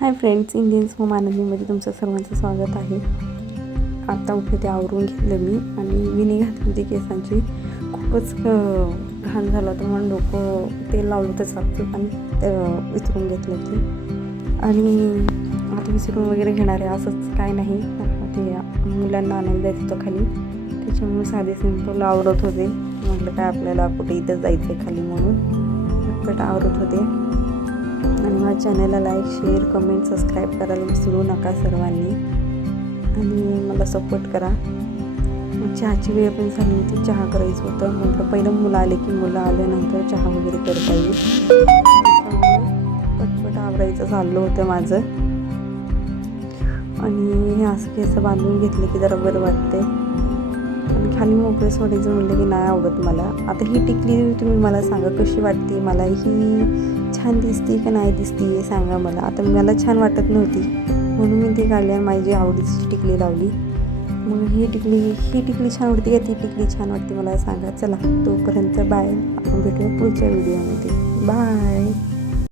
Hi friends, Indians home आनंदीमध्ये तुमचं सर्वांचं स्वागत आहे. आता उठे ते आवरून घेतलं मी आणि विणी घातली होती केसांची. खूपच घाण झालं होतं म्हणून डोकं तेल लावलं होतं सापचूक आणि विसरून घेतलं ते. आणि आता विसरून वगैरे घेणार आहे असंच काय नाही. ते मुलांना आनंद देत होतं खाली, त्याच्यामुळे साधे सिंपल आवरत होते. म्हटलं काय आपल्याला कुठे इथं जायचं आहे खाली म्हणून पटपट आवरत होते. आणि माझ्या चॅनलला लाईक, शेअर, कमेंट, सबस्क्राईब करायला विसरू नका सर्वांनी आणि मला सपोर्ट करा. चहाची वेळ पण झाली होती, चहा करायचं होतं. म्हटलं पहिलं मुलं आले की मुलं आल्यानंतर चहा वगैरे करता येईल. पटपट आवरायचं चाललं होतं माझं. आणि हे असं केस बांधून घेतले की जरा बरं वाटते. आणि खाली मोकळे सोडायचं म्हणलं की नाही आवडत मला. आता ही टिकली तुम्ही मला सांगा कशी वाटते, मला ही छान दिसते का नाही दिसते सांगा मला. आता मला छान वाटत नव्हती म्हणून मी ती काढली आणि माझी आवडीची टिकली लावली. मग ही टिकली छान वाटते का ती टिकली छान वाटते मला सांगा. चला तोपर्यंत बाय, आपण भेटूया पुढच्या व्हिडिओमध्ये. बाय.